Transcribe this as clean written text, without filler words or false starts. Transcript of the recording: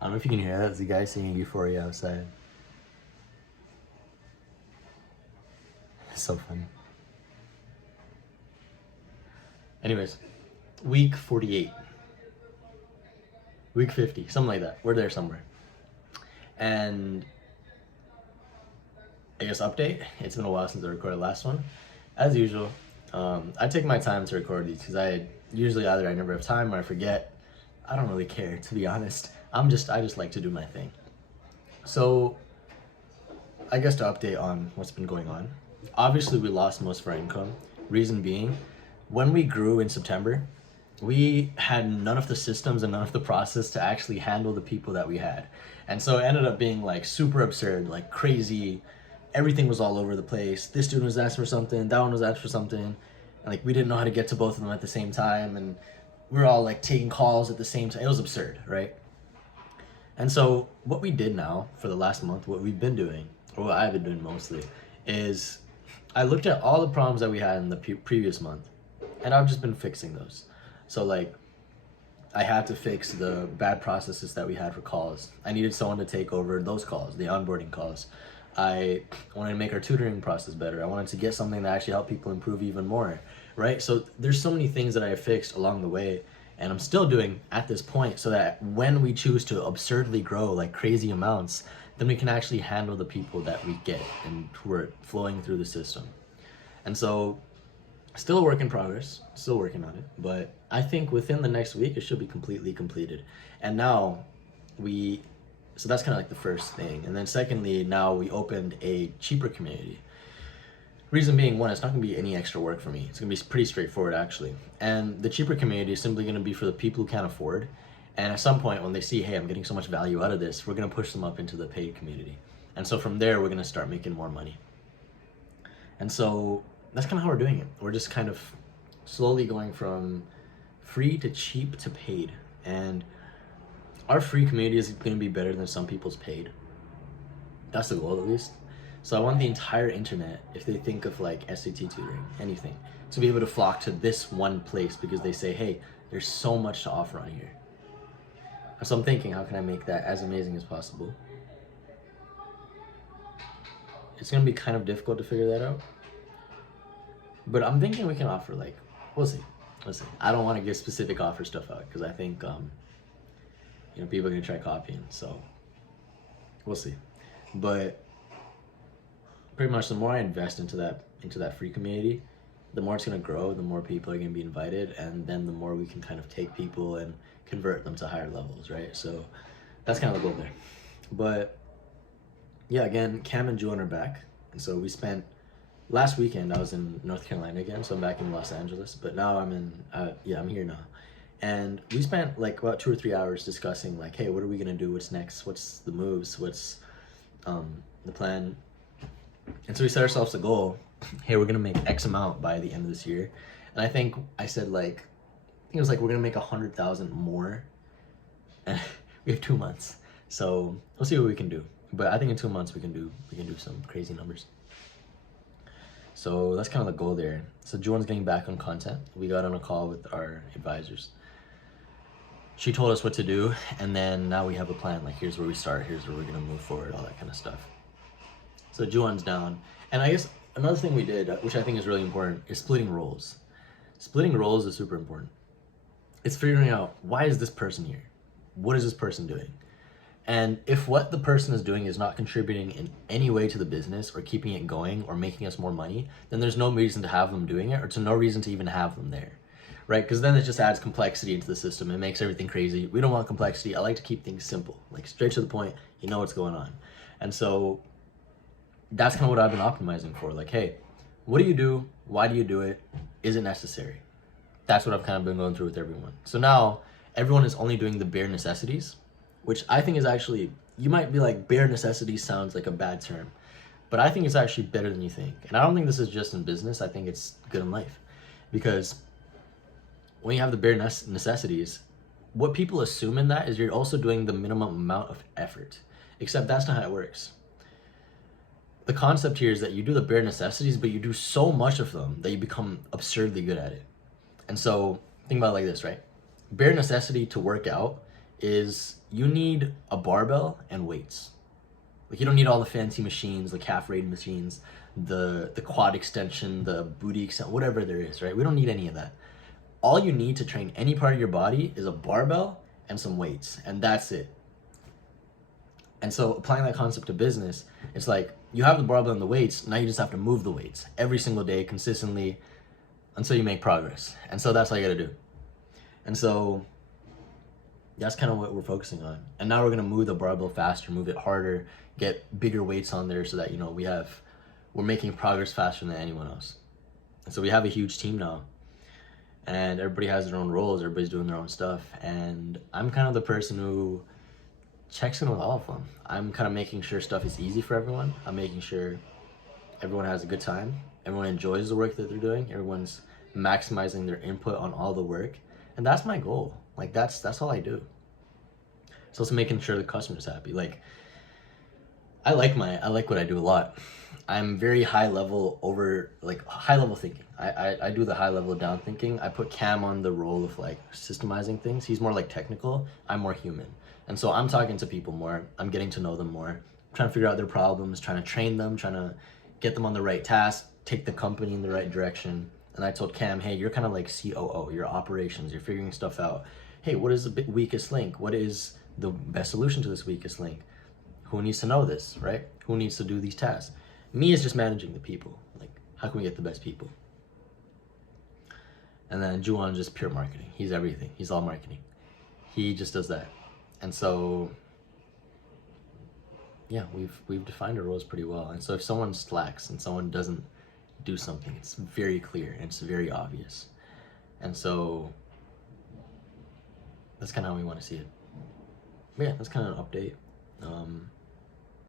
I don't know if you can hear that. It's the guy singing Euphoria outside. It's so funny. Anyways, week 48, week 50, something like that. We're there somewhere. And I guess update. It's been a while since I recorded the last one. As usual, I take my time to record these because I usually either I never have time or I forget. I don't really care, to be honest. I just like to do my thing. So I guess to update on what's been going on. Obviously, we lost most of our income. Reason being, when we grew in September, we had none of the systems and none of the process to actually handle the people that we had. And so it ended up being like super absurd, like crazy. Everything was all over the place. This student was asking for something, that one was asking for something. And like we didn't know how to get to both of them at the same time. And we were all like taking calls at the same time. It was absurd, right? And so what we did now for the last month, what we've been doing, or what I've been doing mostly, is I looked at all the problems that we had in the previous month, and I've just been fixing those. So like, I had to fix the bad processes that we had for calls. I needed someone to take over those calls, the onboarding calls. I wanted to make our tutoring process better. I wanted to get something that actually helped people improve even more, right? So there's so many things that I have fixed along the way, and I'm still doing at this point, so that when we choose to absurdly grow like crazy amounts, then we can actually handle the people that we get and who are flowing through the system. And so still a work in progress, still working on it, but I think within the next week it should be completely completed. And now so that's kind of like the first thing. And then secondly, now we opened a cheaper community. Reason being, one, it's not going to be any extra work for me. It's going to be pretty straightforward, actually. And the cheaper community is simply going to be for the people who can't afford. And at some point, when they see, hey, I'm getting so much value out of this, we're going to push them up into the paid community. And so from there, we're going to start making more money. And so that's kind of how we're doing it. We're just kind of slowly going from free to cheap to paid. And our free community is going to be better than some people's paid. That's the goal, at least. So I want the entire internet, if they think of like SAT tutoring, anything, to be able to flock to this one place because they say, hey, there's so much to offer on here. So I'm thinking, how can I make that as amazing as possible? It's going to be kind of difficult to figure that out. But I'm thinking we can offer like, we'll see. I don't want to give specific offer stuff out because I think, people are going to try copying. So we'll see. But pretty much the more I invest into that free community, the more it's going to grow, the more people are going to be invited, and then the more we can kind of take people and convert them to higher levels, right? So that's kind of the goal there. But yeah, again, Cam and Juan are back. And so we spent, last weekend I was in North Carolina again, so I'm back in Los Angeles, but now I'm here now. And we spent like about 2 or 3 hours discussing like, hey, what are we going to do? What's next? What's the moves? What's the plan? And so we set ourselves a goal. Hey, we're gonna make X amount by the end of this year. And I think I said it was like we're gonna make 100,000 more. And we have 2 months, so we'll see what we can do. But I think in 2 months we can do some crazy numbers. So that's kind of the goal there. So Jordan's getting back on content. We got on a call with our advisors. She told us what to do, and then now we have a plan. Like, here's where we start. Here's where we're gonna move forward. All that kind of stuff. So Juwan's down. And I guess another thing we did, which I think is really important, is splitting roles. Splitting roles is super important. It's figuring out, why is this person here? What is this person doing? And if what the person is doing is not contributing in any way to the business or keeping it going or making us more money, then there's no reason to have them doing it, or to no reason to even have them there, right? Because then it just adds complexity into the system. It makes everything crazy. We don't want complexity. I like to keep things simple, like straight to the point. You know what's going on. And so that's kind of what I've been optimizing for. Like, hey, what do you do? Why do you do it? Is it necessary? That's what I've kind of been going through with everyone. So now everyone is only doing the bare necessities, which I think is actually, you might be like, bare necessities sounds like a bad term, but I think it's actually better than you think. And I don't think this is just in business. I think it's good in life, because when you have the bare necessities, what people assume in that is you're also doing the minimum amount of effort, except that's not how it works. The concept here is that you do the bare necessities, but you do so much of them that you become absurdly good at it. And so think about it like this, right? Bare necessity to work out is you need a barbell and weights. Like you don't need all the fancy machines, the calf raid machines, the quad extension, the booty extension, whatever there is, right? We don't need any of that. All you need to train any part of your body is a barbell and some weights, and that's it. And so applying that concept to business, it's like you have the barbell and the weights, now you just have to move the weights every single day consistently until you make progress. And so that's all you gotta do. And so that's kind of what we're focusing on. And now we're gonna move the barbell faster, move it harder, get bigger weights on there so that, you know, we're making progress faster than anyone else. And so we have a huge team now, and everybody has their own roles, everybody's doing their own stuff. And I'm kind of the person who checks in with all of them. I'm kind of making sure stuff is easy for everyone. I'm making sure everyone has a good time. Everyone enjoys the work that they're doing. Everyone's maximizing their input on all the work. And that's my goal. Like that's all I do. It's also making sure the customer's happy. Like I like what I do a lot. I'm very high level thinking. I do the high level down thinking. I put Cam on the role of like systemizing things. He's more like technical. I'm more human. And so I'm talking to people more. I'm getting to know them more. I'm trying to figure out their problems, trying to train them, trying to get them on the right task, take the company in the right direction. And I told Cam, hey, you're kind of like COO, your operations, you're figuring stuff out. Hey, what is the weakest link? What is the best solution to this weakest link? Who needs to know this, right? Who needs to do these tasks? Me is just managing the people. Like, how can we get the best people? And then Juwan just pure marketing. He's everything. He's all marketing. He just does that. And so, yeah, we've defined our roles pretty well. And so if someone slacks and someone doesn't do something, it's very clear and it's very obvious. And so that's kind of how we want to see it. But yeah, that's kind of an update.